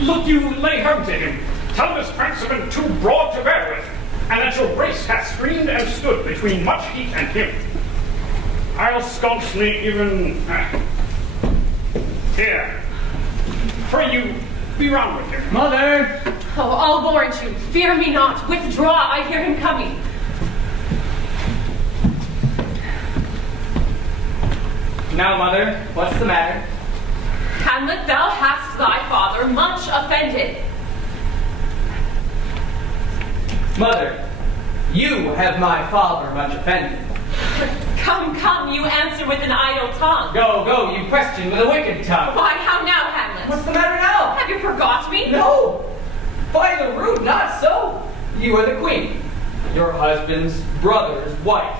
Look you lay home to him. Tell this prince have been too broad to bear with, and that your grace hath screened and stood between much heat and him. I'll sconce me even... here. Pray you, be round with him. Mother! Oh, I'll warrant you. Fear me not. Withdraw, I hear him coming. Now, mother, what's the matter? Hamlet, thou hast thy father much offended. Mother, you have my father much offended. Come, come, you answer with an idle tongue. Go, go, you question with a wicked tongue. Why, how now, Hamlet? What's the matter now? Have you forgot me? No! By the root, not so. You are the queen, your husband's brother's wife.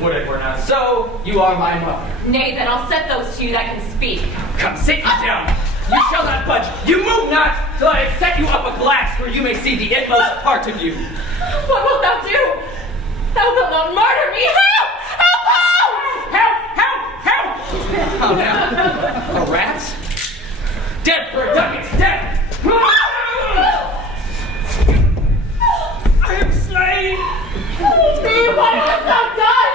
Would it were not so, you are my mother. Nay, then I'll set those to you that can speak. Come, sit you down. You shall not budge. You move not till I have set you up a glass where you may see the inmost part of you. What wilt thou do? Thou wilt not murder me. Help! Help! Help! Help! Help! Oh, now. A rat? Dead for a ducat. Dead! I am slain! Help me! What hast thou done?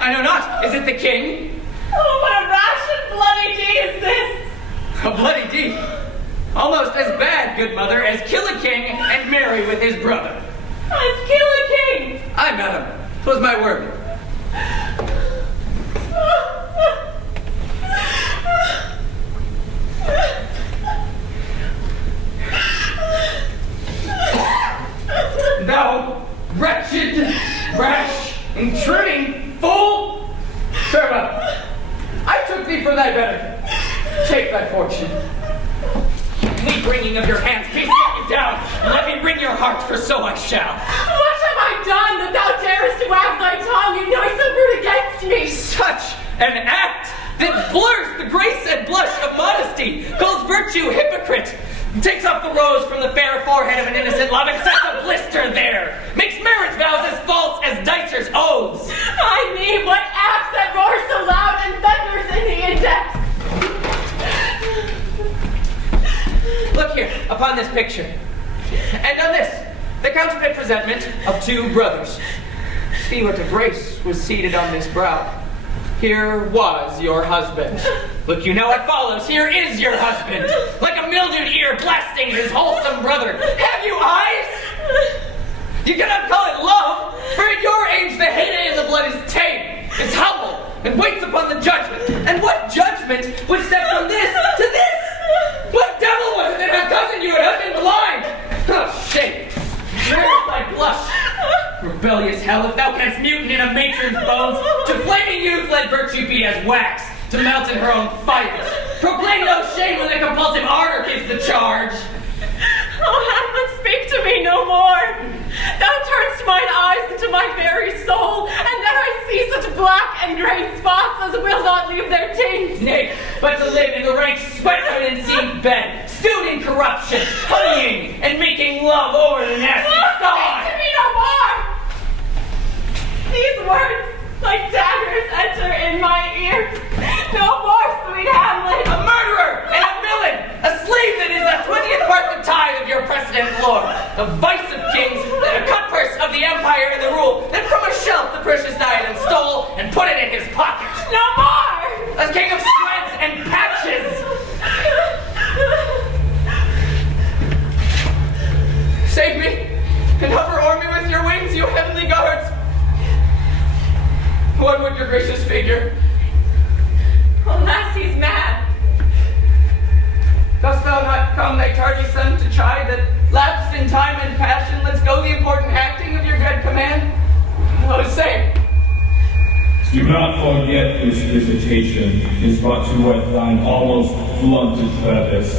I know not. Is it the king? Oh, what a rash and bloody deed is this! A bloody deed? Almost as bad, good mother, as kill a king and marry with his brother. As kill a king! Aye, madam. 'Twas my word. Thou wretched, rash, intruding fool! Serve up. I took thee for thy better. Take thy fortune. Me bringing of your hands, please sit you down, and let me wring your heart, for so I shall. What have I done that thou darest to wag thy tongue and noisome root against me? Such an act that blurs the grace and blush of modesty, calls virtue hypocrite, takes off the rose from the fair forehead of an innocent love and sets a blister there, makes marriage vows as false as dicers' oaths. I me, what act that roars so loud and thunders in the index? Look here, upon this picture, and on this, the counterfeit presentment of two brothers. See what a grace was seated on this brow. Here was your husband. Look, you know what follows. Here is your husband, like a mildewed ear blasting his wholesome brother. Have you eyes? You cannot call it love, for at your age the heyday of the blood is tame, is humble, and waits upon the judgment. And what judgment would step from this to this? What devil was it that had cousined you and had been blind? Oh, shame. Where's thy blush? Rebellious hell, if thou canst mutiny in a matron's bones, to flaming youth let virtue be as wax, to melt in her own fibers. Proclaim no shame when the compulsive ardor gives the charge. Oh, Hamlet, speak to me no more. Thou turnst mine eyes into my very soul, and there I see such black and grey spots as will not leave their tint. Nay, but to live in the rank sweat of an enseamed bed, stewed in corruption, honeying and making love over the nasty sod. Speak to me no more. These words, like daggers, enter in my ears. No more, sweet Hamlet. A murderer and a villain, a slave that is the 20th part the tithe of your precedent lord, a vice of kings, a cutpurse of the empire and the rule, that from a shelf the precious diadem stole and put it in his pocket. No more! A king of shreds and patches. Save me, and hover o'er me with your wings, you heavenly guards. What would your gracious figure? Alas, he's mad. Dost thou not come thy tardy son to chide that lapsed in time and passion lets go the important acting of your dread command? Oh, say. Do not forget this visitation is but to whet thine almost blunted purpose.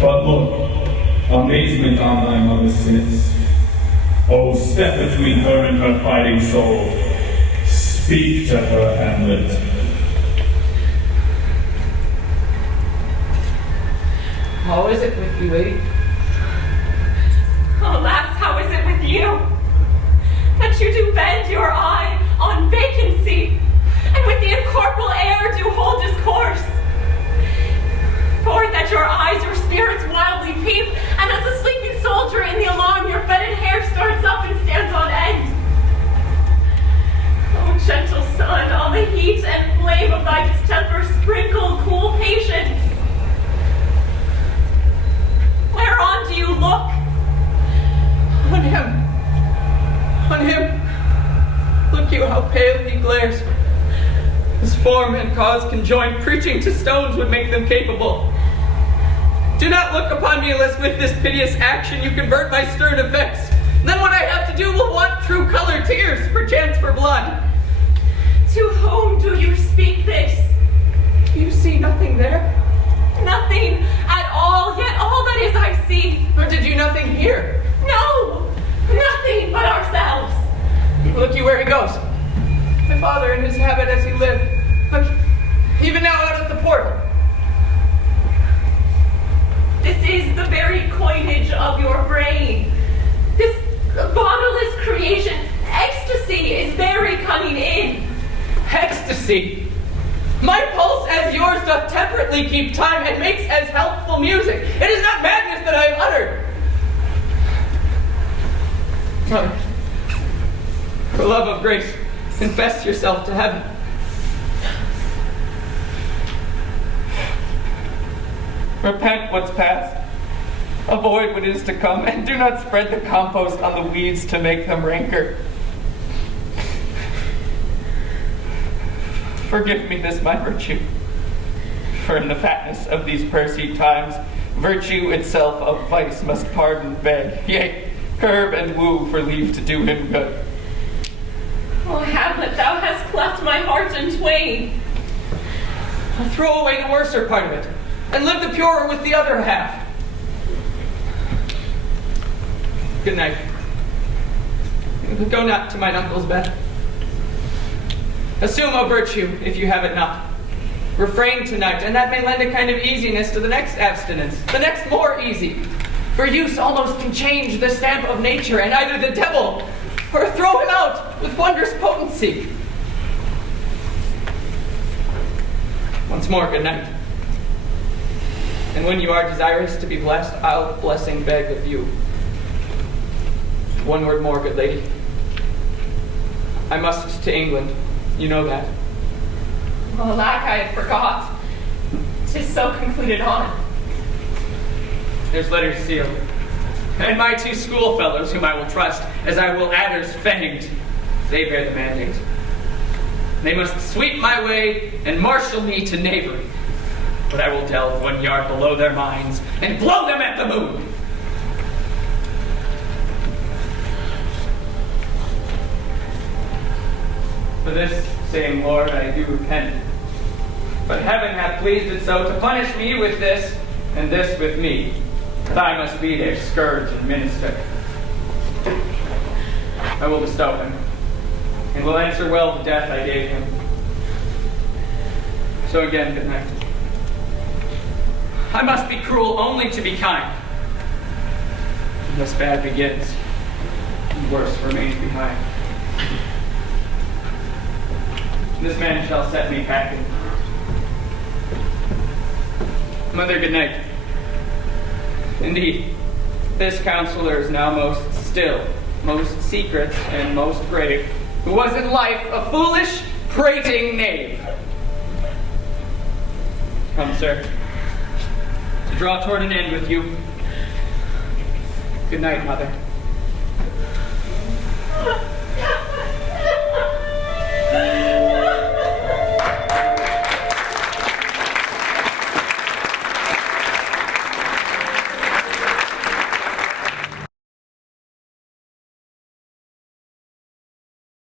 But look, amazement on thy mother sits. Oh, step between her and her fighting soul. Speak to her, Hamlet. How is it with you, lady? Alas, how is it with you? That you do bend your eye on vacancy, and with the incorporeal air do hold discourse. For that your eyes your spirit cause conjoined, preaching to stones would make them capable. Do not look upon me unless with this piteous action you convert my stern effects. Then what I have to do will want true color, tears, perchance for blood. To whom do you speak this? You see nothing there? Nothing at all, yet all that is I see. Or did you nothing hear? No, nothing but ourselves. Look you where he goes. My father in his habit as he lived. Look, even now out at the portal. This is the very coinage of your brain. This bodiless creation, ecstasy, is very coming in. Ecstasy? My pulse as yours doth temperately keep time and makes as healthful music. It is not madness that I have uttered. Brother, for love of grace, confess yourself to heaven. Repent what's past. Avoid what is to come, and do not spread the compost on the weeds to make them rancor. Forgive me this my virtue, for in the fatness of these pursy times, virtue itself of vice must pardon beg, yea, curb and woo for leave to do him good. Oh, Hamlet, thou hast cleft my heart in twain. Throw away the worser part of it, and live the purer with the other half. Good night. Go not to mine uncle's bed. Assume a virtue, if you have it not. Refrain tonight, and that may lend a kind of easiness to the next abstinence, the next more easy. For use almost can change the stamp of nature, and either the devil, or throw him out with wondrous potency. Once more, good night. And when you are desirous to be blessed, I'll blessing beg of you. One word more, good lady. I must to England. You know that. Well, alack, I had forgot. 'Tis so concluded on. There's letters sealed. And my two schoolfellows, whom I will trust, as I will adders fanged, they bear the mandate. They must sweep my way and marshal me to knavery. But I will delve 1 yard below their minds and blow them at the moon. For this same Lord I do repent. But heaven hath pleased it so to punish me with this, and this with me, that I must be their scourge and minister. I will bestow him, and will answer well the death I gave him. So again, good night. I must be cruel only to be kind. And thus bad begins, and worse remains behind. This man shall set me packing. Mother, good night. Indeed, this counselor is now most still, most secret, and most grave, who was in life a foolish, prating knave. Come, sir, to draw toward an end with you. Good night, Mother.